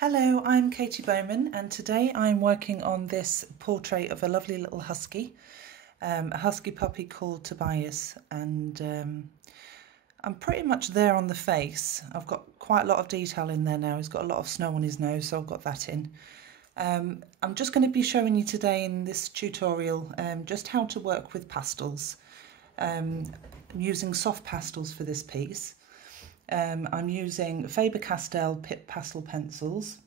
Hello, I'm Katie Bowman and today I'm working on this portrait of a lovely little husky, a husky puppy called Tobias, and I'm pretty much there on the face. I've got quite a lot of detail in there now. He's got a lot of snow on his nose, so I've got that in. I'm just going to be showing you today in this tutorial just how to work with pastels. I'm using soft pastels for this piece. I'm using Faber Castell Pitt pastel pencils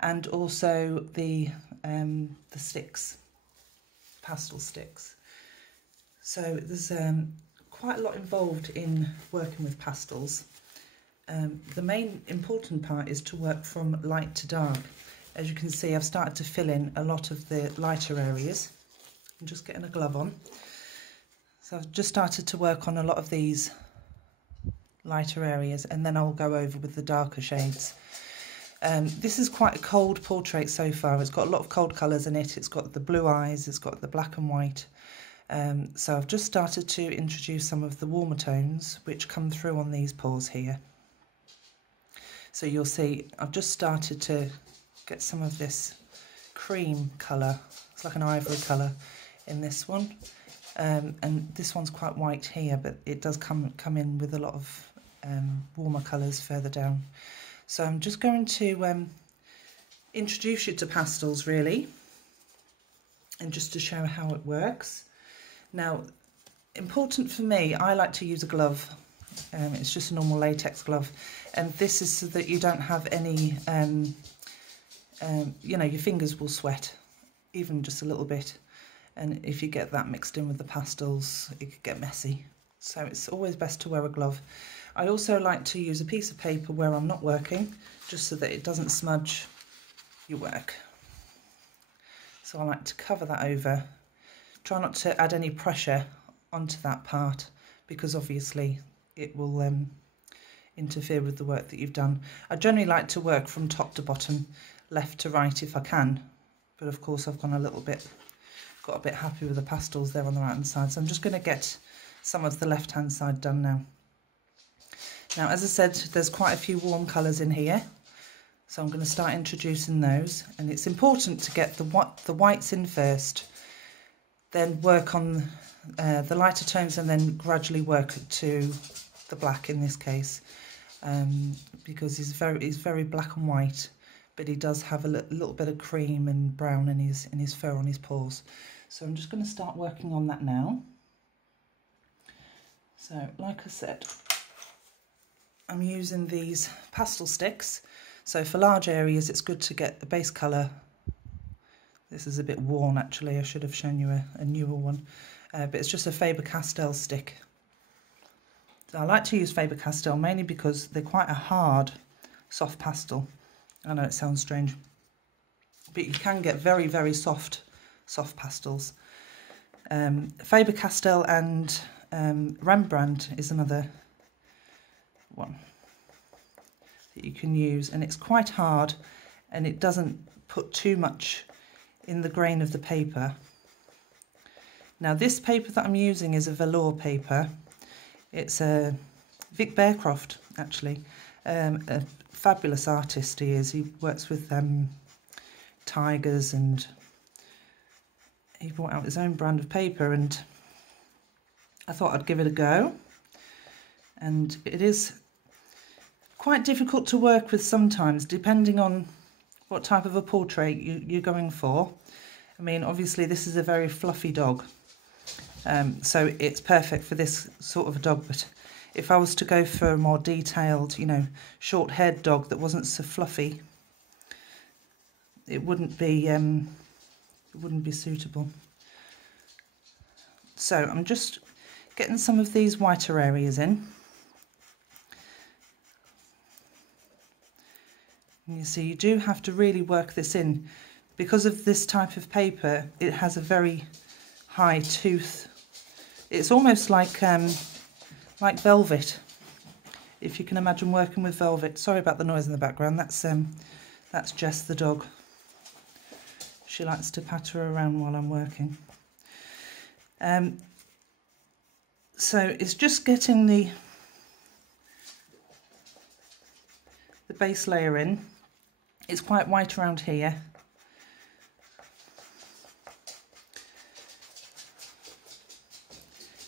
and also the sticks, pastel sticks. So there's quite a lot involved in working with pastels. The main important part is to work from light to dark. As you can see, I've started to fill in a lot of the lighter areas. I'm just getting a glove on. So I've just started to work on a lot of these lighter areas, and then I'll go over with the darker shades. This is quite a cold portrait so far. It's got a lot of cold colours in it. It's got the blue eyes, it's got the black and white. So I've just started to introduce some of the warmer tones which come through on these paws here. So you'll see I've just started to get some of this cream colour. It's like an ivory colour in this one. And this one's quite white here, but it does come in with a lot of warmer colours further down. So I'm just going to introduce you to pastels really, and just to show how it works. Now, important for me, I like to use a glove. It's just a normal latex glove, and this is so that you don't have any, you know, your fingers will sweat, even just a little bit. And if you get that mixed in with the pastels, it could get messy. So it's always best to wear a glove. I also like to use a piece of paper where I'm not working, just so that it doesn't smudge your work. So I like to cover that over. Try not to add any pressure onto that part, because obviously it will interfere with the work that you've done. I generally like to work from top to bottom, left to right if I can, but of course I've got a bit happy with the pastels there on the right hand side, so I'm just going to get some of the left hand side done now. Now, as I said, there's quite a few warm colours in here, so I'm going to start introducing those, and it's important to get the whites in first, then work on the lighter tones, and then gradually work to the black in this case, because he's very black and white, but he does have a little bit of cream and brown in his fur on his paws. So I'm just going to start working on that now. So, like I said, I'm using these pastel sticks. So for large areas, it's good to get the base colour. This is a bit worn actually. I should have shown you a newer one, but it's just a Faber Castell stick. So I like to use Faber Castell mainly because they're quite a hard, soft pastel. I know it sounds strange, but you can get very soft pastels. Faber Castell and Rembrandt is another one that you can use, and it's quite hard, and it doesn't put too much in the grain of the paper. Now, this paper that I'm using is a velour paper. It's a Vic Bearcroft, actually, a fabulous artist he is. He works with tigers, and he brought out his own brand of paper, and I thought I'd give it a go. And it is quite difficult to work with sometimes, depending on what type of a portrait you're going for. I mean, obviously this is a very fluffy dog, so it's perfect for this sort of a dog, but if I was to go for a more detailed, you know, short-haired dog that wasn't so fluffy, it wouldn't be suitable. So I'm just getting some of these whiter areas in. And you see, you do have to really work this in. Because of this type of paper, it has a very high tooth. It's almost like velvet, if you can imagine working with velvet. Sorry about the noise in the background. That's Jess the dog. She likes to patter around while I'm working. So it's just getting the base layer in. It's quite white around here.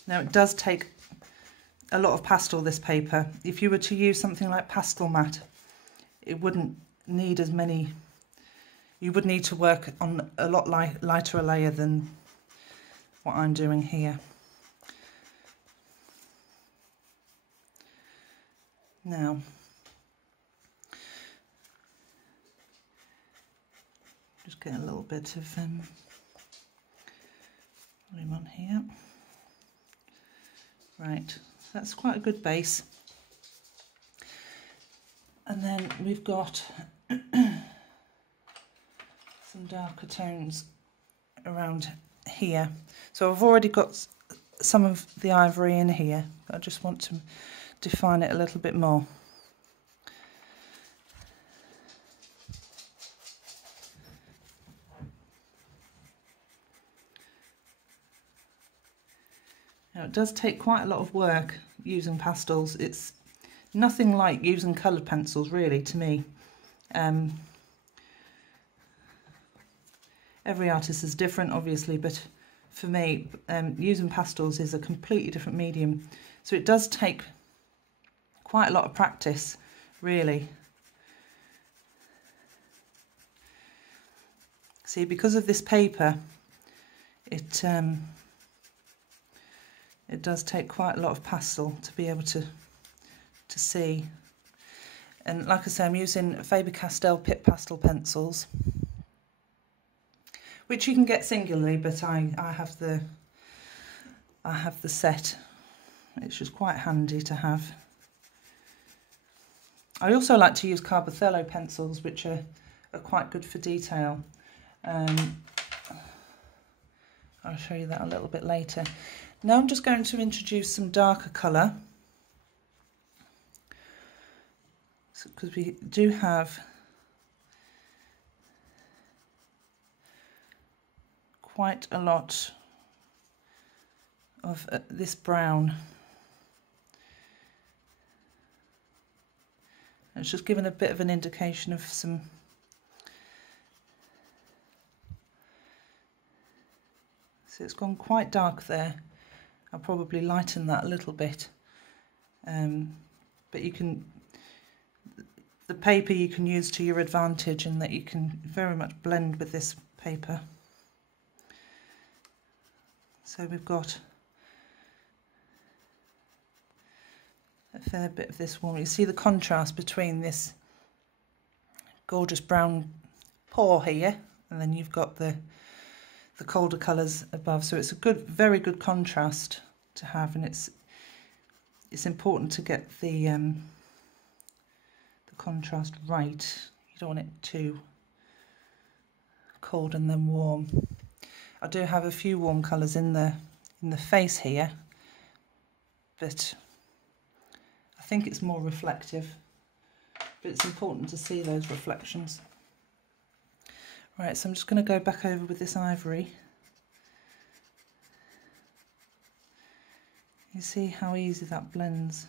Now it does take a lot of pastel, this paper. If you were to use something like pastel mat, it wouldn't need as many. You would need to work on a lot lighter a layer than what I'm doing here. Now, just get a little bit of volume on here. Right, so that's quite a good base. And then we've got some darker tones around here. So I've already got some of the ivory in here. I just want to define it a little bit more. Now it does take quite a lot of work using pastels. It's nothing like using coloured pencils really to me. Every artist is different obviously, but for me using pastels is a completely different medium. So it does take quite a lot of practice really. See, because of this paper, it does take quite a lot of pastel to be able to see. And like I say, I'm using Faber Castell Pitt pastel pencils, which you can get singularly, but I have the set. It's just quite handy to have. I also like to use Carbothello pencils, which are quite good for detail. I'll show you that a little bit later. Now I'm just going to introduce some darker colour, because we do have quite a lot of this brown. It's just given a bit of an indication of some so it's gone quite dark there. I'll probably lighten that a little bit, but you can, the paper you can use to your advantage, in that you can very much blend with this paper. So we've got a fair bit of this one. You see the contrast between this gorgeous brown pour here, and then you've got the colder colours above. So it's a good, very good contrast to have, and it's important to get the contrast right. You don't want it too cold and then warm. I do have a few warm colours in the face here, but I think it's more reflective, but it's important to see those reflections. Right, so I'm just going to go back over with this ivory. You see how easy that blends.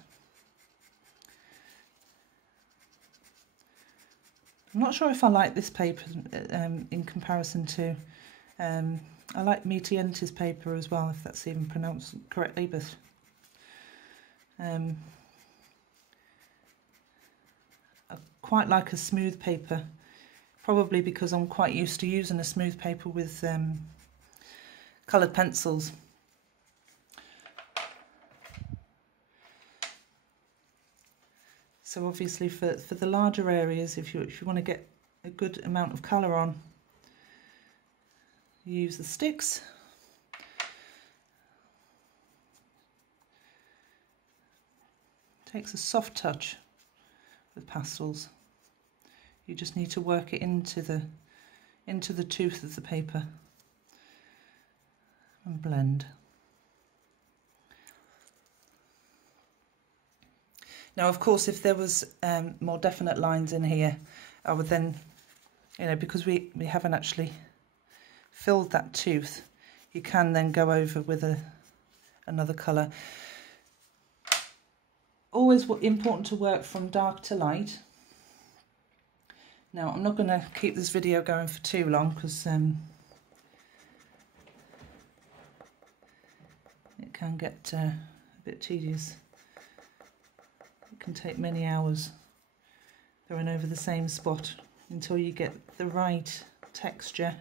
I'm not sure if I like this paper in comparison to, I like Mitiente's paper as well, if that's even pronounced correctly, but I quite like a smooth paper, probably because I'm quite used to using a smooth paper with coloured pencils. So obviously for the larger areas, if you want to get a good amount of colour on, you use the sticks. Takes a soft touch with pastels. You just need to work it into the tooth of the paper and blend. Now, of course, if there was more definite lines in here, I would then, because we haven't actually filled that tooth, you can then go over with another colour. Always important to work from dark to light. Now I'm not going to keep this video going for too long because it can get a bit tedious. It can take many hours going over the same spot until you get the right texture.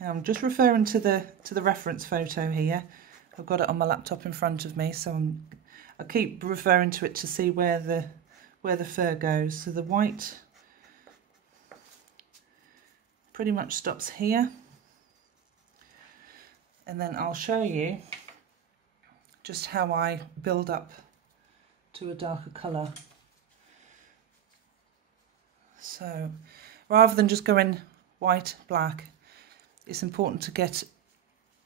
Now I'm just referring to the reference photo here. I've got it on my laptop in front of me, so I keep referring to it to see where the fur goes. So the white pretty much stops here, and then I'll show you just how I build up to a darker colour. So rather than just going white, black, it's important to get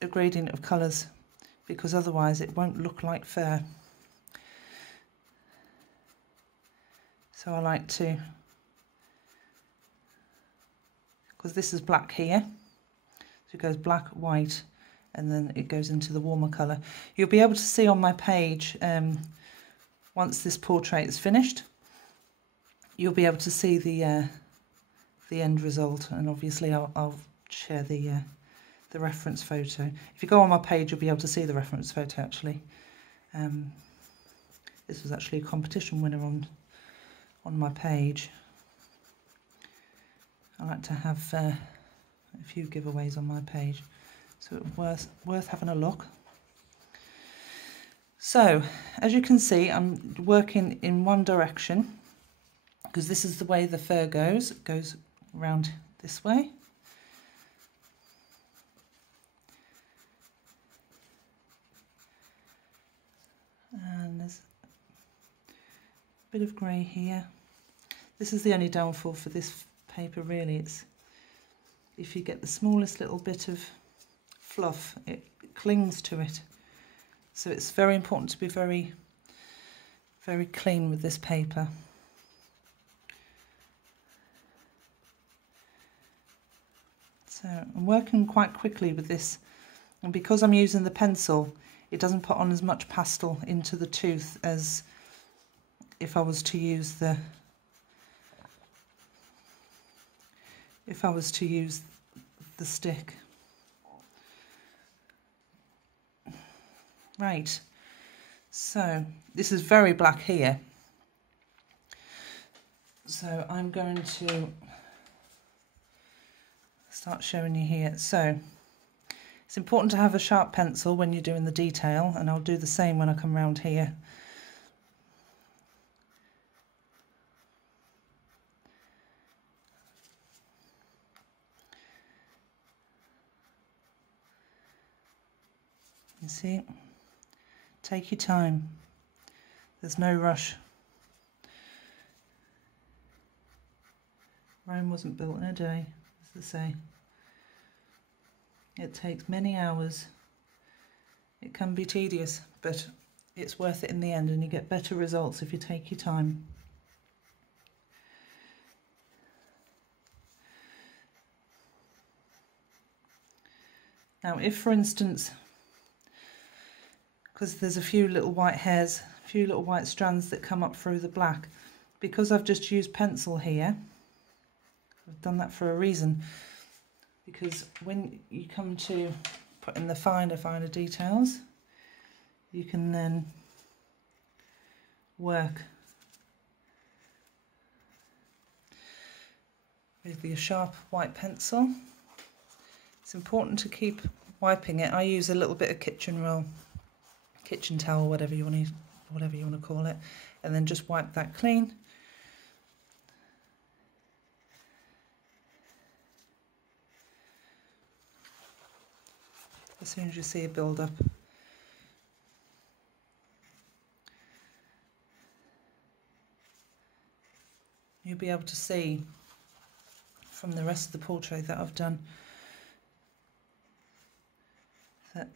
a gradient of colours, because otherwise it won't look like fur. So I like to, because this is black here, so it goes black, white, and then it goes into the warmer colour. You'll be able to see on my page, once this portrait is finished, you'll be able to see the end result, and obviously I'll share the reference photo. If you go on my page, you'll be able to see the reference photo actually. This was actually a competition winner on my page. I like to have a few giveaways on my page, so it's worth having a look. So as you can see, I'm working in one direction because this is the way the fur goes. It goes around this way. And there's a bit of grey here. This is the only downfall for this paper really. It's if you get the smallest little bit of fluff, it clings to it. So it's very important to be very, very clean with this paper. So I'm working quite quickly with this, and because I'm using the pencil, it doesn't put on as much pastel into the tooth as if I was to use the stick. Right, so this is very black here, so I'm going to start showing you here. So it's important to have a sharp pencil when you're doing the detail, and I'll do the same when I come round here. You see, take your time, there's no rush. Rome wasn't built in a day, as they say. It takes many hours. It can be tedious, but it's worth it in the end, and you get better results if you take your time. Now, if for instance, because there's a few little white hairs, a few little white strands that come up through the black, because I've just used pencil here, I've done that for a reason, because when you come to put in the finer details, you can then work with your sharp white pencil. It's important to keep wiping it. I use a little bit of kitchen roll, kitchen towel, whatever you want to call it, and then just wipe that clean. As soon as you see a build up, you'll be able to see from the rest of the portrait that I've done that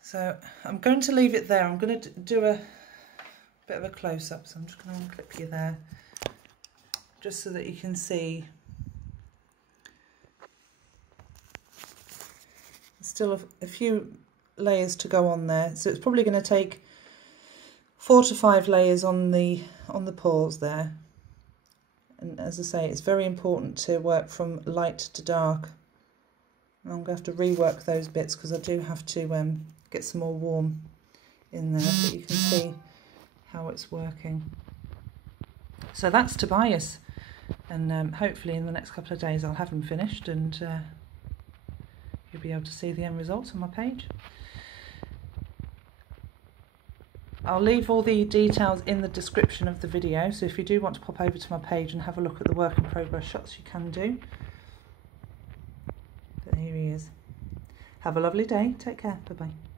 so I'm going to leave it there. I'm going to do a bit of a close-up, so I'm just going to unclip you there just so that you can see still a few layers to go on there, so it's probably going to take 4 to 5 layers on the paws there. And as I say, it's very important to work from light to dark. And I'm going to have to rework those bits because I do have to get some more warm in there, but you can see how it's working. So that's Tobias, and hopefully in the next couple of days I'll have him finished, and you'll be able to see the end result on my page. I'll leave all the details in the description of the video, so if you do want to pop over to my page and have a look at the work in progress shots, you can do. But here he is. Have a lovely day. Take care. Bye-bye.